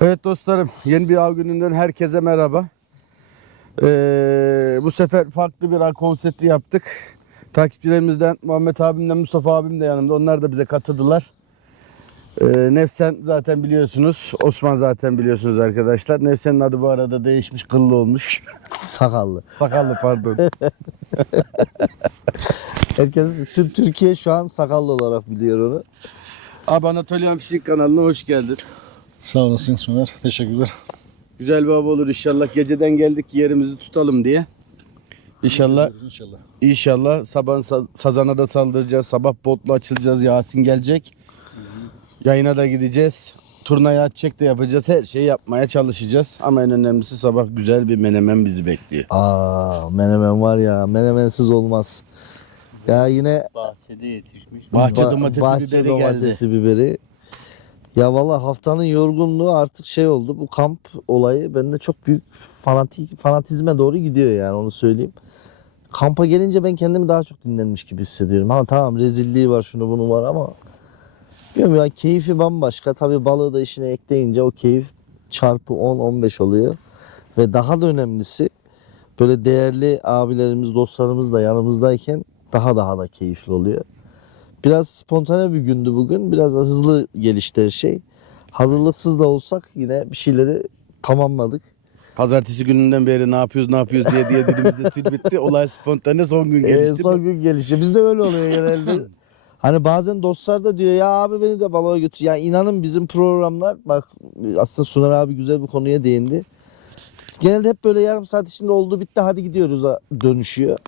Evet dostlarım yeni bir av gününden herkese merhaba. Ee, bu sefer farklı bir av konsepti yaptık. Takipçilerimizden Muhammed abimle Mustafa abim de yanımda. Onlar da bize katıldılar. Ee, Nefsen zaten biliyorsunuz. Osman zaten biliyorsunuz arkadaşlar. Nefsen'in adı bu arada değişmiş, kıllı olmuş. Sakallı. Sakallı pardon. Herkes tüm Türkiye şu an sakallı olarak biliyor onu. Abi Anatolian Fishing kanalına hoş geldin. Sağ olasın Soner. Teşekkürler. Güzel bir av olur inşallah. Geceden geldik yerimizi tutalım diye. İnşallah İnşallah. İnşallah sabah sa- sazana da saldıracağız. Sabah botla açılacağız. Yasin gelecek. Yayına da gideceğiz. Turnayı açacak da yapacağız. Her şeyi yapmaya çalışacağız. Ama en önemlisi sabah güzel bir menemen bizi bekliyor. Aa menemen var ya menemensiz olmaz. Ya yine Bahçede yetişmiş. Bahçe ba- domatesi bahçe biberi domatesi biberi. Ya valla haftanın yorgunluğu artık şey oldu. Bu kamp olayı bende çok büyük fanatik fanatizme doğru gidiyor yani onu söyleyeyim. Kampa gelince ben kendimi daha çok dinlenmiş gibi hissediyorum. Ama tamam rezilliği var şunu bunu var ama bilmiyorum ya keyfi bambaşka. Tabii balığı da işine ekleyince o keyif çarpı 10-15 oluyor. Ve daha da önemlisi böyle değerli abilerimiz, dostlarımız da yanımızdayken daha daha da keyifli oluyor. Biraz spontane bir gündü bugün. Biraz hızlı gelişti her şey. Hazırlıksız da olsak yine bir şeyleri tamamladık. Pazartesi gününden beri ne yapıyoruz ne yapıyoruz diye diye dilimizde tül bitti. Olay spontane son gün Ee, gelişti. son gün gelişiyor. Bizde öyle oluyor genelde. hani bazen dostlar da diyor ya abi beni de balığa götür. Ya inanın bizim programlar bak aslında Suner abi güzel bir konuya değindi. Genelde hep böyle yarım saat içinde oldu bitti hadi gidiyoruz dönüşüyor.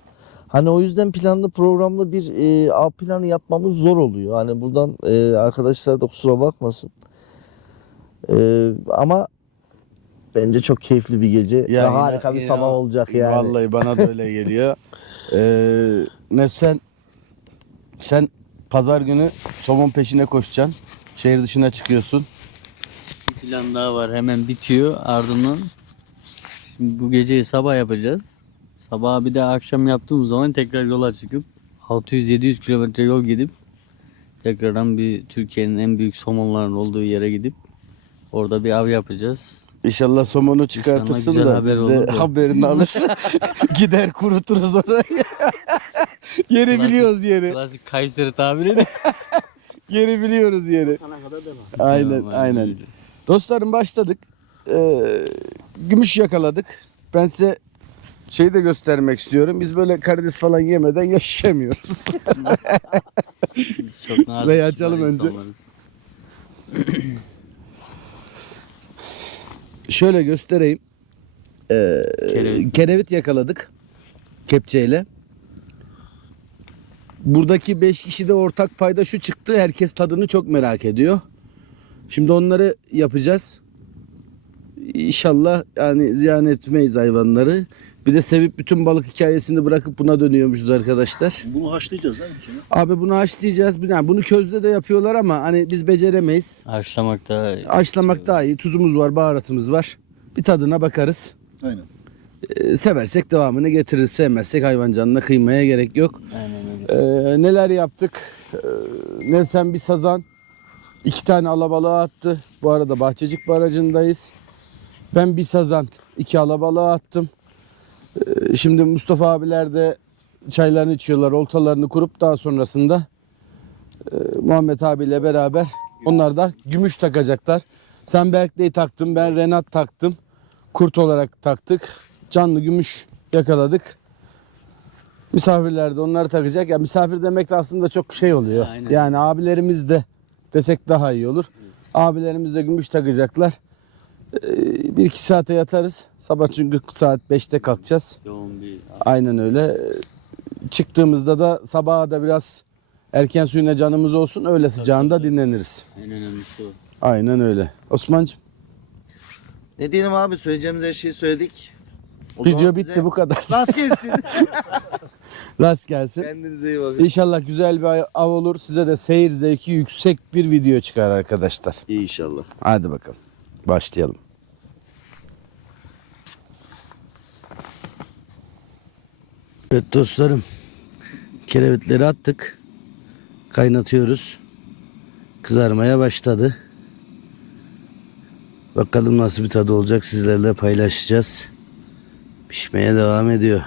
Hani o yüzden planlı programlı bir e, av planı yapmamız zor oluyor. Hani buradan e, arkadaşlar da kusura bakmasın. E, ama bence çok keyifli bir gece. Ya ve yine- harika bir yine- sabah olacak yani. Vallahi bana da öyle geliyor. Ee, Nefsen sen pazar günü somon peşine koşacaksın. Şehir dışına çıkıyorsun. Bir plan daha var hemen bitiyor ardından. Şimdi bu geceyi sabah yapacağız. Sabah bir de akşam yaptığımız zaman tekrar yola çıkıp 600-700 kilometre yol gidip tekrardan bir Türkiye'nin en büyük somonların olduğu yere gidip orada bir av yapacağız. İnşallah somonu çıkartırsın güzel da haber biz de haberini alır. Gider kuruturuz orayı. yeri Klasik- biliyoruz yeri. Klasik Kayseri tabiriyle. Yeri biliyoruz yeri. Aynen Tamam, aynen. öyle. Dostlarım başladık. Ee, gümüş yakaladık. Ben size şeyi de göstermek istiyorum. Biz böyle karides falan yemeden yaşayamıyoruz. Çok nazik Burayı açalım önce. insanlarız. Şöyle göstereyim. Ee, Kerevit. kerevit yakaladık. Kepçeyle. Buradaki 5 kişide ortak payda şu çıktı. Herkes tadını çok merak ediyor. Şimdi onları yapacağız. İnşallah yani ziyan etmeyiz hayvanları. Bir de sevip bütün balık hikayesini bırakıp buna dönüyormuşuz arkadaşlar. Bunu haşlayacağız değil mi? Abi bunu haşlayacağız. Yani bunu közde de yapıyorlar ama hani biz beceremeyiz. Haşlamak da Haşlamak daha iyi. Tuzumuz var, baharatımız var. Bir tadına bakarız. Aynen. Ee, seversek devamını getiririz. Sevmezsek hayvan canına kıymaya gerek yok. Aynen öyle. Ee, neler yaptık? Ee, Nevsen bir sazan. iki tane alabalığı attı. Bu arada Bahçecik Barajı'ndayız. Ben bir sazan, iki alabalığı attım. Ee, şimdi Mustafa abiler de çaylarını içiyorlar, oltalarını kurup daha sonrasında e, Muhammed abiyle beraber onlar da gümüş takacaklar. Sen Berkley'i taktın, ben Renat taktım. Kurt olarak taktık. Canlı gümüş yakaladık. Misafirler de onları takacak. Ya misafir demek de aslında çok şey oluyor. Aynen. Yani abilerimiz de desek daha iyi olur. Abilerimiz de gümüş takacaklar. Ee, bir iki saate yatarız. Sabah çünkü saat 5'te kalkacağız. Yoğun bir Aynen öyle. Ee, Çıktığımızda da sabaha da biraz erken suyuna canımız olsun. Öyle sıcağında dinleniriz. en önemlisi o. Aynen öyle. Osman'cığım Ne diyelim abi söyleyeceğimiz her şeyi söyledik. O video zaman bitti bize bu kadar. Rast gelsin. Rast gelsin. Kendinize iyi bakın. İnşallah güzel bir av olur. Size de seyir zevki yüksek bir video çıkar arkadaşlar. İnşallah. Hadi bakalım. Başlayalım. Evet dostlarım. Kerevitleri attık. Kaynatıyoruz. Kızarmaya başladı. Bakalım nasıl bir tadı olacak sizlerle paylaşacağız. Pişmeye devam ediyor.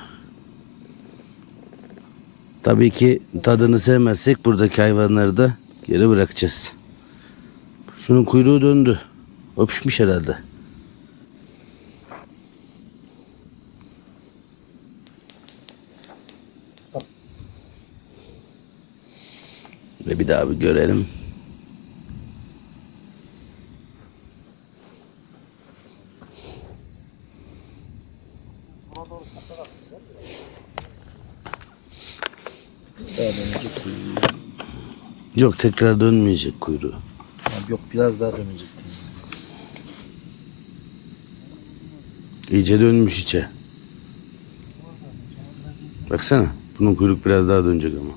Tabii ki tadını sevmezsek buradaki hayvanları da geri bırakacağız. Şunun kuyruğu döndü. O pişmiş herhalde. Ve bir daha bir görelim. Yok tekrar dönmeyecek kuyruğu. Yok biraz daha dönecek. İyice dönmüş içe. Baksana. Bunun kuyruk biraz daha dönecek ama.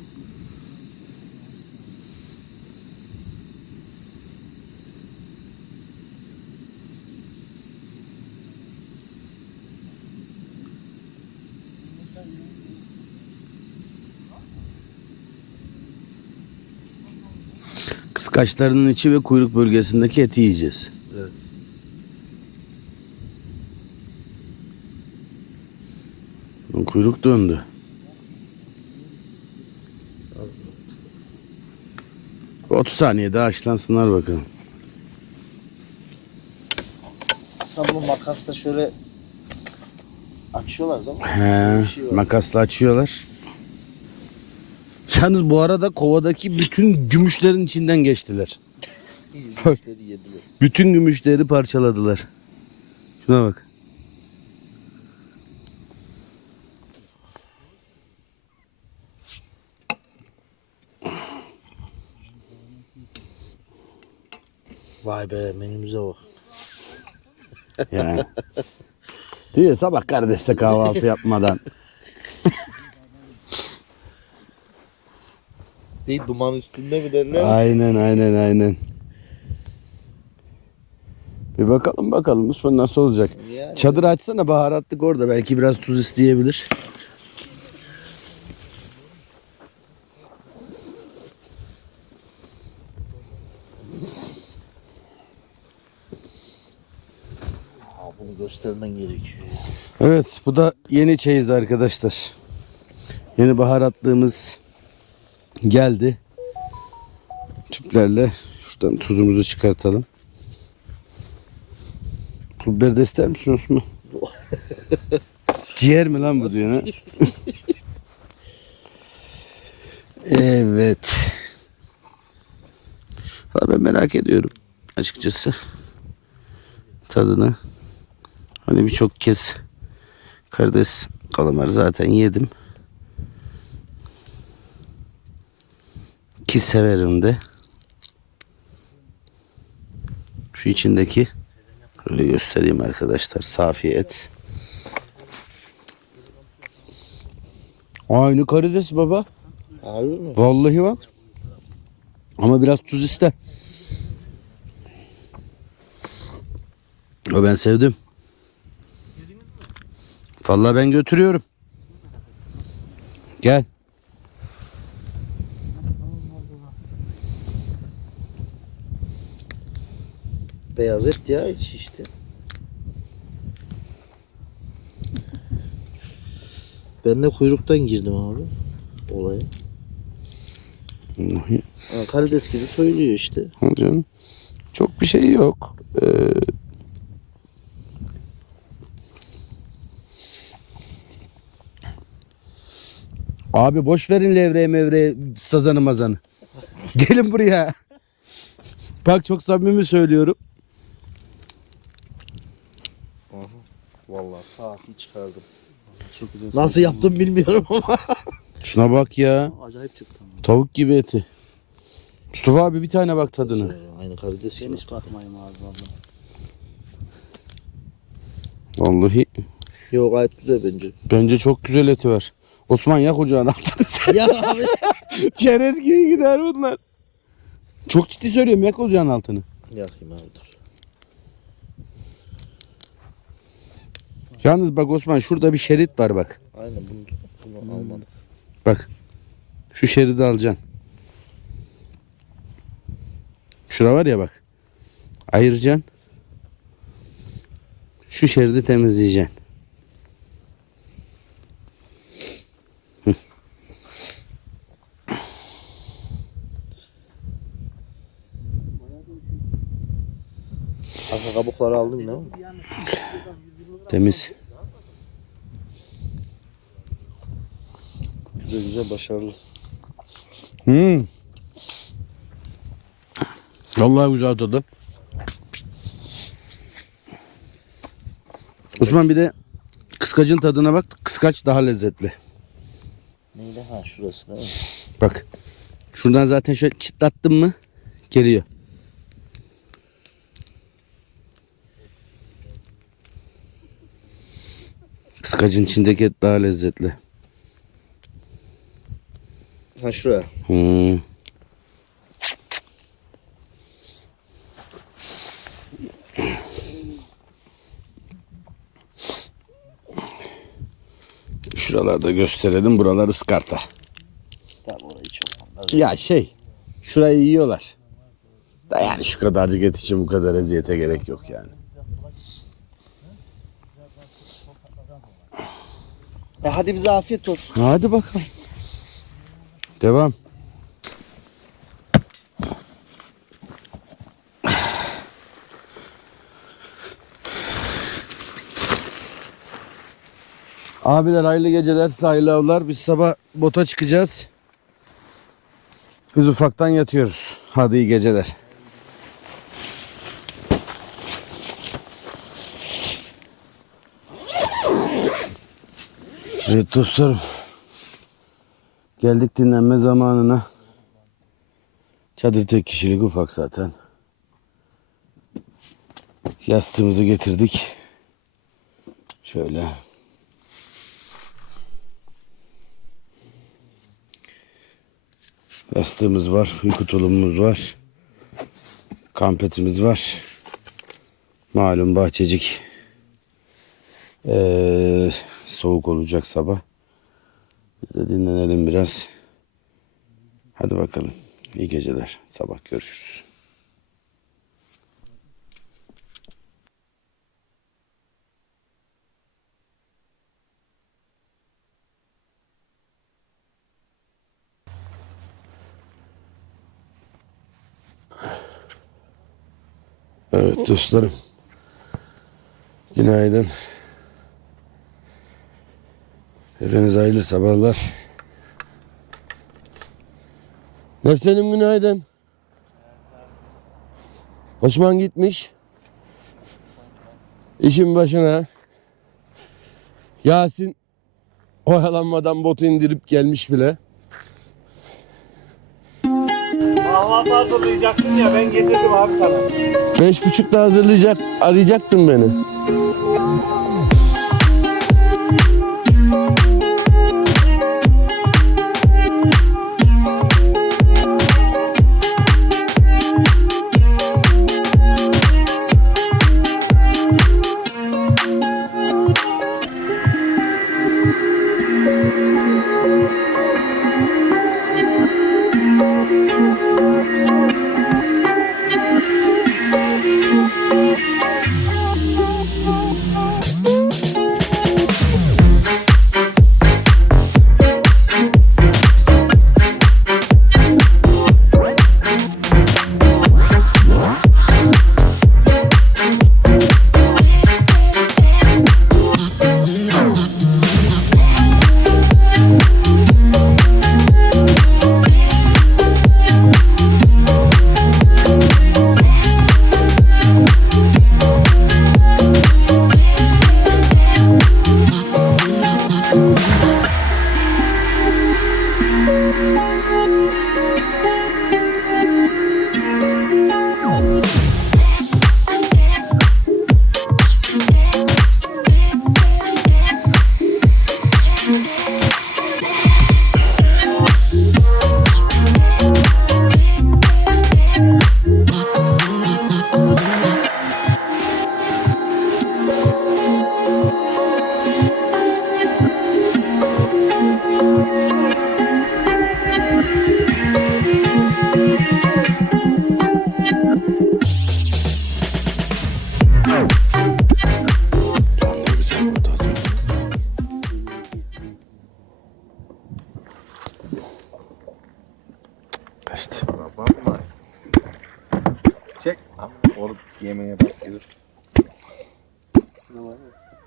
Kıskaçlarının içi ve kuyruk bölgesindeki eti yiyeceğiz. Evet. Bunun kuyruk döndü. Az mı? 30 saniye daha haşlansınlar bakalım. Aslında bunu makasla şöyle açıyorlar değil mi? He, Bir şey var. makasla açıyorlar. Yalnız bu arada kovadaki bütün gümüşlerin içinden geçtiler. Yediler. Bütün gümüşleri parçaladılar. Şuna bak. Vay be menümüze bak. Yani. Diyor sabah kardeste kahvaltı yapmadan. Değil duman üstünde mi derler? Aynen aynen aynen. Bir bakalım bakalım Osman nasıl olacak. Yani. Çadır açsana baharatlık orada belki biraz tuz isteyebilir. Aa, göstermen gerekiyor. Evet bu da yeni çeyiz arkadaşlar. Yeni baharatlığımız geldi. Tüplerle şuradan tuzumuzu çıkartalım. Pul biber de ister misin Osman? Ciğer mi lan bu diyor ha? evet. Valla ben merak ediyorum açıkçası tadını. Hani birçok kez karides kalamar zaten yedim. Ki severim de. Şu içindeki öyle göstereyim arkadaşlar. Safi et. Aynı karides baba. Harbi mi? Vallahi bak. Ama biraz tuz ister. O ben sevdim. Vallahi ben götürüyorum. Gel. Beyaz et ya iç işte. Ben de kuyruktan girdim abi olaya. Karides gibi söylüyor işte. Canım. Çok bir şey yok. Ee, Abi boş verin levreye mevreye sazanı mazanı. Gelin buraya. Bak çok samimi söylüyorum. Vallahi safi çıkardım. Çok güzel. Nasıl yaptım bilmiyorum ama. Şuna bak ya. Acayip çıktı. ama. Tavuk gibi eti. Mustafa abi bir tane bak tadına. Aynı karides gibi. Geniş katmayım abi valla. Vallahi Yok gayet güzel bence. bence çok güzel eti var. Osman yak ocağın altını sen. ya abi. Çerez gibi gider bunlar. Çok ciddi söylüyorum yak ocağın altını. Yakayım abi dur. Yalnız bak Osman şurada bir şerit var bak. Aynen bunu, bunu almadık. Bak. Şu şeridi alacaksın. Şura var ya bak. Ayıracaksın. Şu şeridi temizleyeceksin. Arka kabukları aldın değil mi? Temiz. Güzel güzel başarılı. Hmm. Vallahi güzel tadı. Osman bir de kıskacın tadına bak. Kıskaç daha lezzetli. Neydi? Ha şurası mi? Bak. Şuradan zaten şöyle çıtlattın mı geliyor. Kıskacın içindeki et daha lezzetli. Ha şuraya. Hmm. Şuralarda gösterelim. Buralar ıskarta. Tamam orayı çok. Ya şey. Şurayı yiyorlar. Da yani şu kadarcık et için bu kadar eziyete gerek yok yani. E hadi bize afiyet olsun. Hadi bakalım. Devam. Abiler hayırlı geceler, hayırlı avlar. Biz sabah bota çıkacağız. Biz ufaktan yatıyoruz. Hadi iyi geceler. Evet dostlarım. Geldik dinlenme zamanına. Çadır tek kişilik ufak zaten. Yastığımızı getirdik. Şöyle. Yastığımız var, uyku tulumumuz var. Kampetimiz var. Malum bahçecik. Ee, soğuk olacak sabah. Biz de dinlenelim biraz. Hadi bakalım. İyi geceler. Sabah görüşürüz. Evet dostlarım. Günaydın. Hepinize hayırlı sabahlar. Nefsenim günaydın. Osman gitmiş. İşin başına. Yasin oyalanmadan botu indirip gelmiş bile. Kahvaltı hazırlayacaktın ya ben getirdim abi sana. Beş buçukta hazırlayacak, arayacaktın beni. Oruç yemeğe bakıyor. Ne var ya?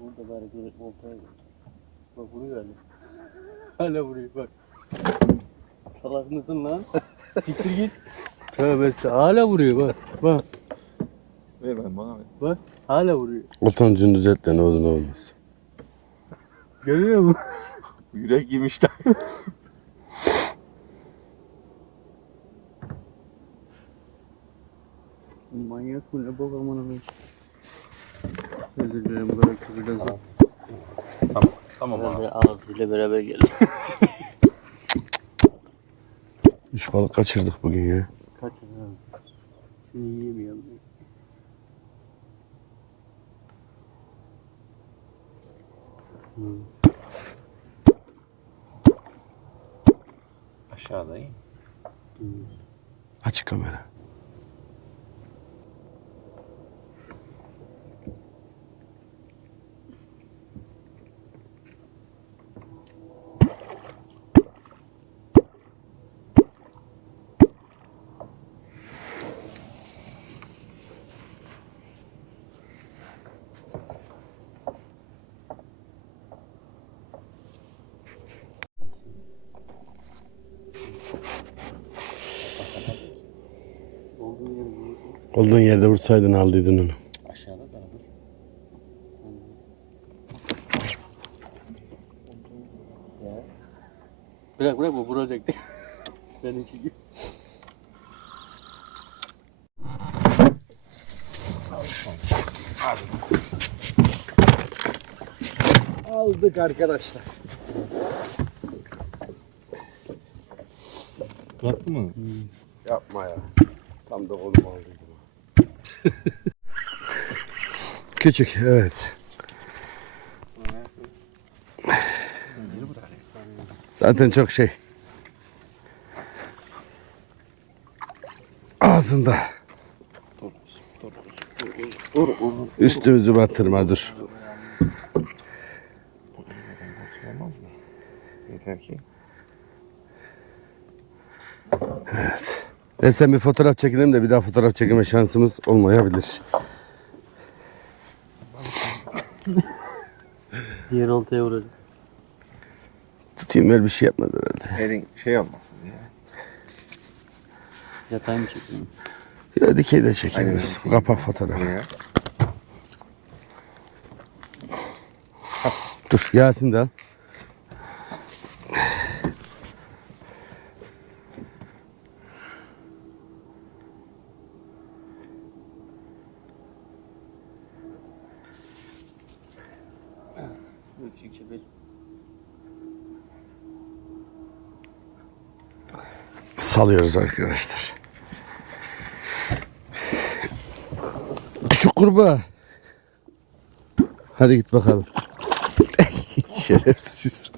Burada bari bir oltaya gel. Bak vuruyor hala. Hala vuruyor bak. Salak mısın lan? Siktir git. Tövbe estağfurullah. Hala vuruyor bak. Bak. Ver ben bana ver. Bak. Hala vuruyor. Oltancını düzelt de ne olur ne olmaz. Görüyor musun? Yürek yemiş Manyak mı ne bok aman abi. Özür dilerim bu kadar küfürden sonra. Tamam. Tamam abi. Ağzıyla beraber geldi. Üç balık kaçırdık bugün ya. Kaçın abi. Şunu yiyemiyorum. Hmm. Aşağıdayım. Açık kamera. Olduğun yerde vursaydın aldıydın onu. Aşağıda da dur. Bırak bırak bu vuracaktı. Benimki gibi. Aldık arkadaşlar. Bıraktı mı? Yapma ya. Tam da kolum aldıydım. Küçük evet. Zaten çok şey. Ağzında. Üstümüzü batırma dur. Olmaz da. Yeter ki. Dersen bir fotoğraf çekelim de bir daha fotoğraf çekme şansımız olmayabilir. Diğer oltaya vuracak. Tutayım ver bir şey yapmadı herhalde. Elin şey olmasın diye. Yatay mı çekiyorum? Ya dikey de çekeriz. Kapak fotoğrafı. Buraya. Dur Yasin de al. Ölçükçe bir. Salıyoruz arkadaşlar. Küçük kurbağa. Hadi git bakalım. Şerefsiz.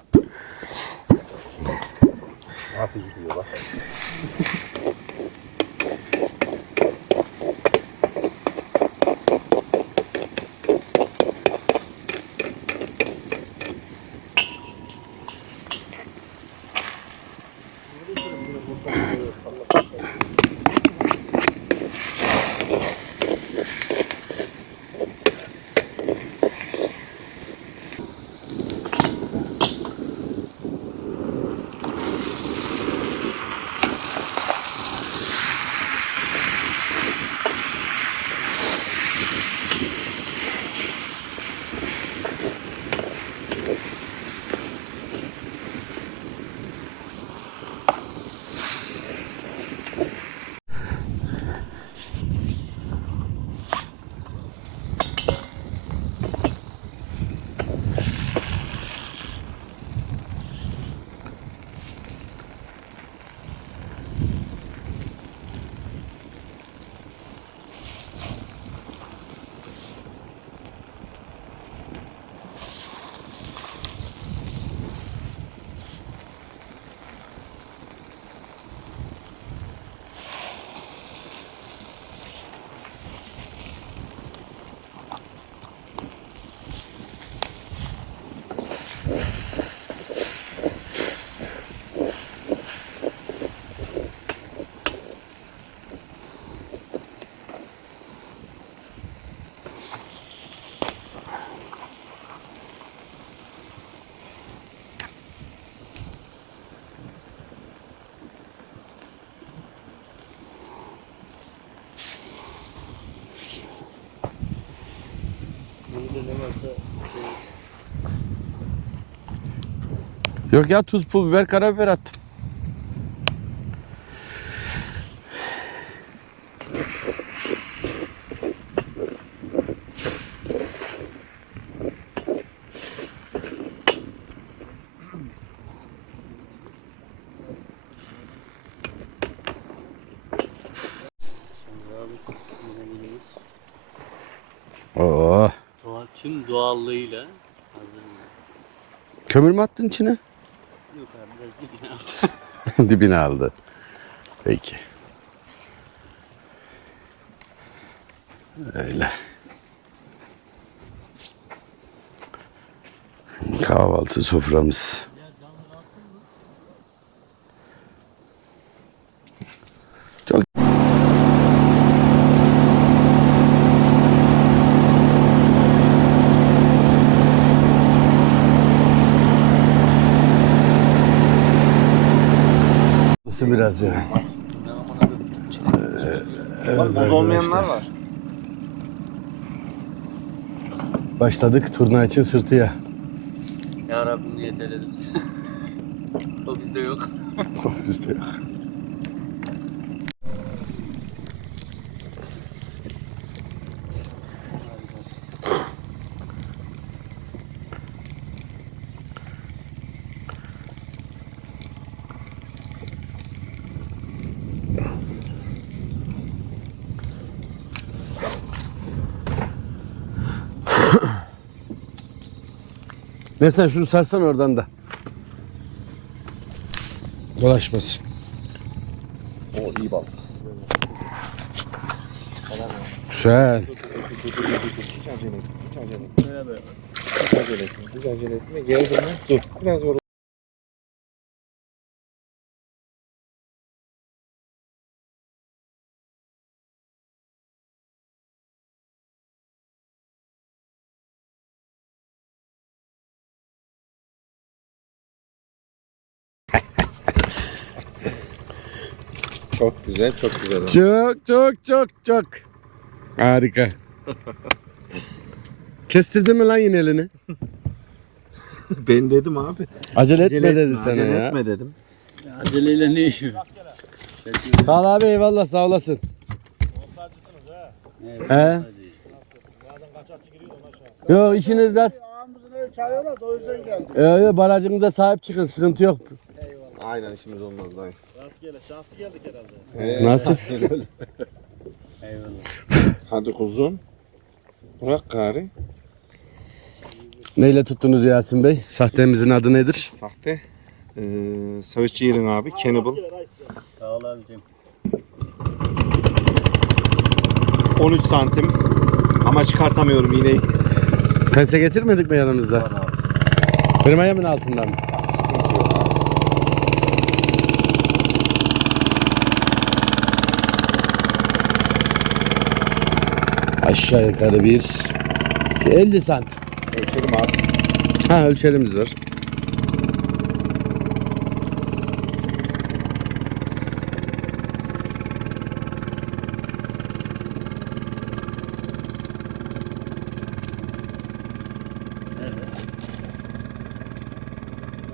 Yok ya tuz, pul biber, karabiber attım. Oo. Doğa, tüm doğallığıyla hazır. Kömür mü attın içine? Dibine aldı. Peki. Öyle. Kahvaltı soframız. Çok Nasıl biraz ya? Buz olmayanlar var. Başladık turna için sırtıya. Ya Rabbim niyet eyledim. o bizde yok. Bizde yok. Sen şunu sarsan oradan da. Dolaşmasın. O iyi balık. Güzel. Hiç acele etme. Hiç acele etme. Hiç acele etme. Mi? Dur. Biraz var. Çok güzel, çok güzel. Çok çok çok çok. Harika. Kestirdin mi lan yine elini? Ben dedim abi. Acele etme Acele dedi sana acele ya. etme dedim. Aceleyle ne işi var? Sağ ol abi eyvallah sağ olasın. He? Yok işiniz rast. Ağamızın ev çağırıyorlar da o yüzden geldim. Yok yok barajınıza sahip çıkın sıkıntı yok. Aynen işimiz olmaz dayı. Rastgele şanslı geldik herhalde. Nasıl? Eyvallah. Hadi kuzum. Bırak gari. Neyle tuttunuz Yasin Bey? Sahtemizin adı nedir? Sahte. Ee, Savage yerin abi. Cannibal. Sağ ol abicim. 13 santim. Ama çıkartamıyorum iğneyi. Pense getirmedik mi yanımızda? Benim ayağımın altından mı? Sıkıntı yok abi. Aşağı yukarı bir 50 santim. Ölçelim abi. Ha ölçerimiz var. Nerede?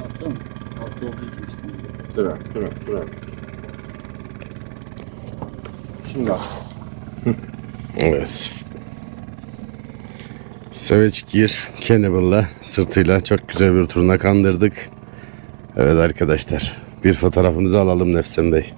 Altta mı? Altta olduğu için çıkmıyor. Dur abi, dur abi, dur abi. Şimdi al. Evet. Savage Gear Cannibal'la sırtıyla çok güzel bir turuna kandırdık. Evet arkadaşlar bir fotoğrafınızı alalım Nefsen Bey.